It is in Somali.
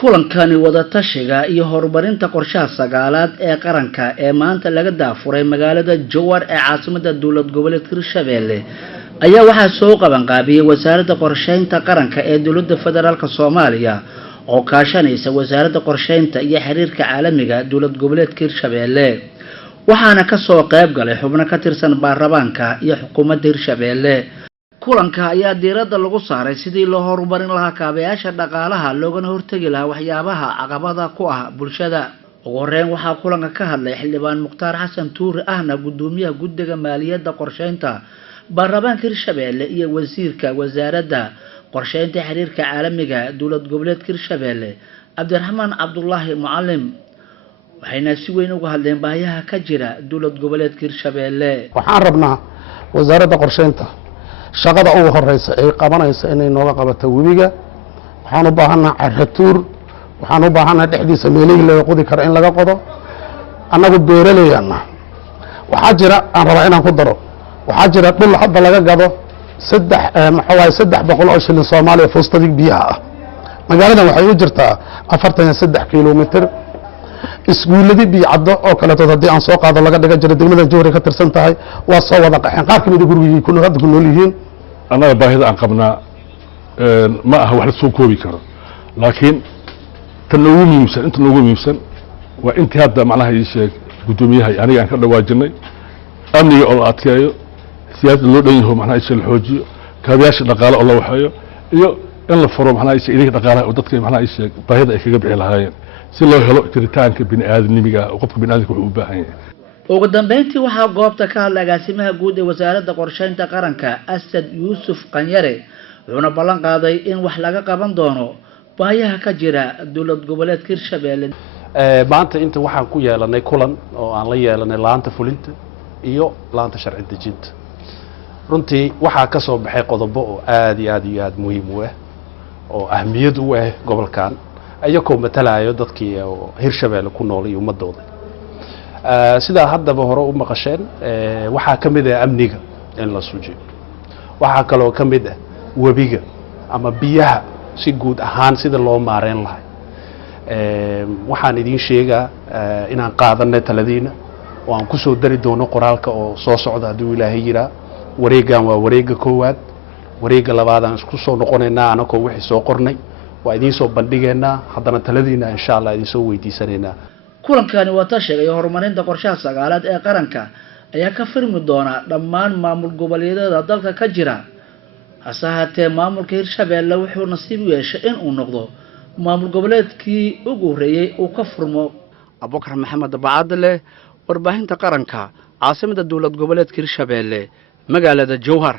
kulankani wada tashiga iyo horumarinta qorshaha sagaalaad ee qaranka ee maanta laga daafuray magaalada Jowhar ee caasimadda dowlad goboleedka Hirshabelle ayaa waxaa soo qaban qaabiyay wasaaradda qorsheynta qaranka ee dowladda federaalka Soomaaliya oo kaashanaysa wasaaradda qorsheynta iyo xiriirka caalamiga dowlad goboleedka Hirshabelle waxaana ka soo qayb galay xubno ka tirsan baarlamaanka iyo xukuumadda Hirshabelle kulanka ayaa diiradda lagu saaray sidii loo horumarin lahaa kaabayaasha dhaqaalaha loogana hortagi lahaa waxyaabaha caqabada ku ah bulshada ugu horeyn waxaa kulanka ka hadlay xildhibaan Mukhtaar Xasan Tuure ahna gudoomiyaha guddiga maaliyadda qorsheynta baarlamaanka Hirshabelle iyo wasiirka wasaaradda qorsheynta xiriirka caalamiga dowlad goboleedka Hirshabelle Cabdiraxmaan Cabdullaahi Mucallim waxayna si weyn uga hadleen baahiyaha ka jira dowlad goboleedka Hirshabelle waxaan rabnaa wasaaradda qorsheynta shaqada ugu horeysa ay qabanayso inay nooga qabato webiga waxaan u baahanaa carratuur waxaan u baahanaa dhexdiisa meelihii laga qodi karo in laga qodo annagu beeraleeyana waxaa jira aan rabaa inaan ku daro waxaa jira dhul hadda laga gado 300 oo shilin Soomaaliya fuustadii biyaha ah magaaladan waxay u jirtaa 43 kiiloomitir iskuuladii biyacado oo kale hadii aan soo qaado laga dhiga jiray degmada Jowhar ka tirsan tahay waa soo wada qaxeen qaar kamid ah gurigii ku nool yihiin anaga baahida aan qabnaa ma aha wax la soo koobi karo laakiin tan ugu muhiimsan waa intii hadda macnaha ay sheeg gudoomiyaha aniga aan ka dhawaajinay amniga oo adkeeyo siyaasadda loo dhan yahay macnaha ay xoojiyo kaabayaasha dhaqaale oo la waxayo iyo in la furo macnaha ay sheeg dhaqaalaha oo dadka macnaha ay sheeg baahida ay kaga bixi lahaayeen si loo helo jiritaanka bini'aadamnimada oo qofka bini'aadamka wuxuu u baahan yahay ugu dambeyntii waxaa goobta ka hadlay agaasimaha guud ee wasaaradda qorsheynta qaranka Asad Yuusuf Qanyare wuxuuna ballan qaaday in wax laga qaban doono baahiyaha ka jira dowlad goboleedka Hirshabelle maanta inta waxaan ku yeelanay kulan oo aan la yeelanay laanta fulinta iyo laanta sharci dejinta runtii waxaa ka soo baxay qodobo oo aad iyo aad muhiim u ah oo ahmiyad u ah gobolkan ayagoo matalayo dadkii Hirshabelle ku nool iyo ummadooda sida haddaba hore u maqasheen waxaa ka mid ah amniga in la suujiyo waxaa kaloo ka mid ah webiga ama biyaha si guud ahaan sida loo maareyn lahaa waxaan idin sheegaa inaan qaadanay taladiina oo aan ku soo dari doono qoraalka oo soo socda haddii Ilaahay yiraa wareegan waa wareega koowaad wareega labaad aan isku soo noqonaynaa anagoo wixii soo qornay waa idin soo bandhigeynaa haddana taladiina insha Allah idin soo weydiisanaynaa kulankani waa tashiga horumarinta qorshaha sagaalaad ee qaranka ayaa ka firmi doona dhammaan maamul goboleedyada dalka ka jira hase haatee maamulka Hirshabelle wuxuu nasiib u yeeshay in uu noqdo maamul goboleedkii ugu horeeyay uu ka furmo Abubakar Maxamed Bacaadle warbaahinta qaranka caasimadda dowlad goboleedka Hirshabelle magaalada Jowhar.